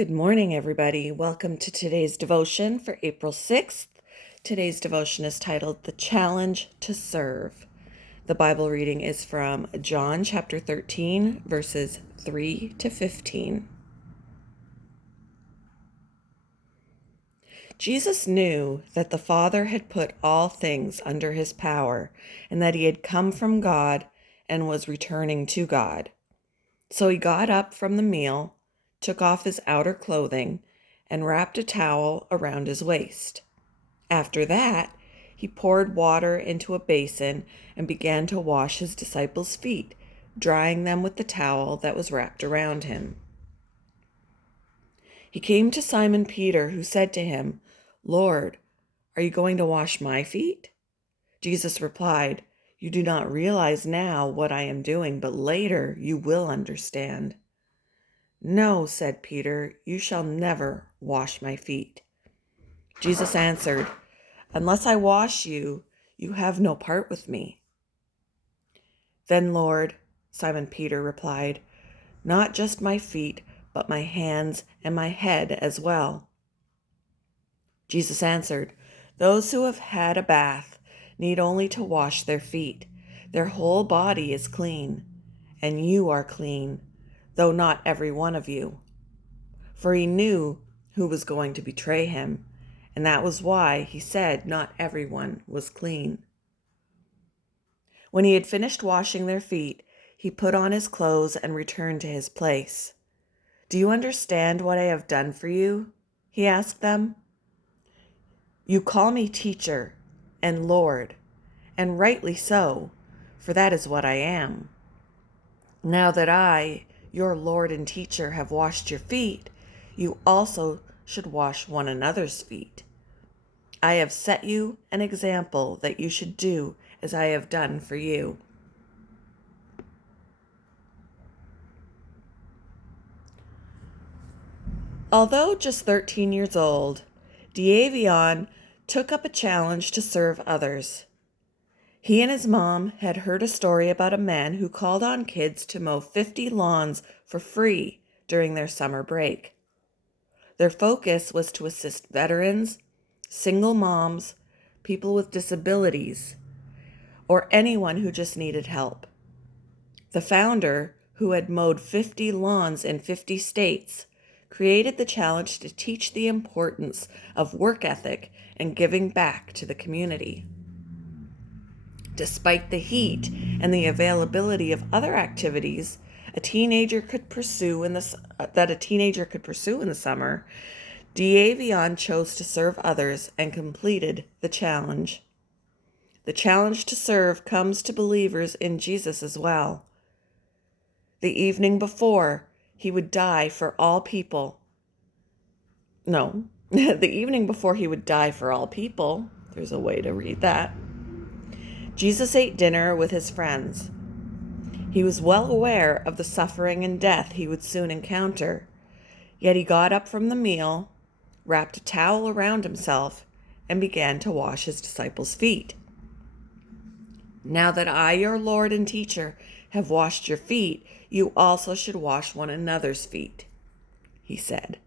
Good morning, everybody. Welcome to today's devotion for April 6th. Today's devotion is titled The Challenge to Serve. The Bible reading is from John chapter 13, verses 3 to 15. Jesus knew that the Father had put all things under his power and that he had come from God and was returning to God. So he got up from the meal, took off his outer clothing, and wrapped a towel around his waist. After that, he poured water into a basin and began to wash his disciples' feet, drying them with the towel that was wrapped around him. He came to Simon Peter, who said to him, "Lord, are you going to wash my feet?" Jesus replied, "You do not realize now what I am doing, but later you will understand." "No," said Peter, "you shall never wash my feet." Jesus answered, "Unless I wash you, you have no part with me." "Then, Lord," Simon Peter replied, "not just my feet, but my hands and my head as well." Jesus answered, "Those who have had a bath need only to wash their feet. Their whole body is clean, and you are clean, though not every one of you." For he knew who was going to betray him, and that was why he said not everyone was clean. When he had finished washing their feet, he put on his clothes and returned to his place. "Do you understand what I have done for you?" he asked them. "You call me teacher and Lord, and rightly so, for that is what I am. Now that I, your Lord and teacher, have washed your feet, you also should wash one another's feet. I have set you an example that you should do as I have done for you." Although just 13 years old, D'Avion took up a challenge to serve others. He and his mom had heard a story about a man who called on kids to mow 50 lawns for free during their summer break. Their focus was to assist veterans, single moms, people with disabilities, or anyone who just needed help. The founder, who had mowed 50 lawns in 50 states, created the challenge to teach the importance of work ethic and giving back to the community. Despite the heat and the availability of other activities a teenager could pursue in the summer, D'Avion chose to serve others and completed the challenge. The challenge to serve comes to believers in Jesus as well. The evening before he would die for all people. No, the evening before he would die for all people. There's a way to read that. Jesus ate dinner with his friends. He was well aware of the suffering and death he would soon encounter, yet he got up from the meal, wrapped a towel around himself, and began to wash his disciples' feet. "Now that I, your Lord and teacher, have washed your feet, you also should wash one another's feet," he said.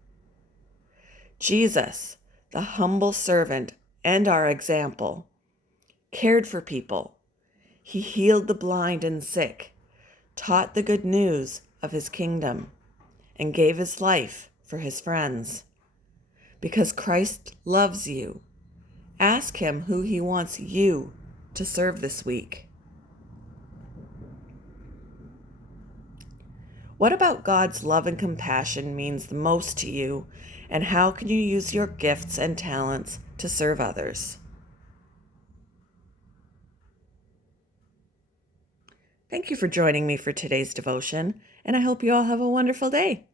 Jesus, the humble servant and our example, cared for people. He healed the blind and sick, taught the good news of his kingdom, and gave his life for his friends. Because Christ loves you, ask him who he wants you to serve this week. What about God's love and compassion means the most to you, and how can you use your gifts and talents to serve others? Thank you for joining me for today's devotion, and I hope you all have a wonderful day.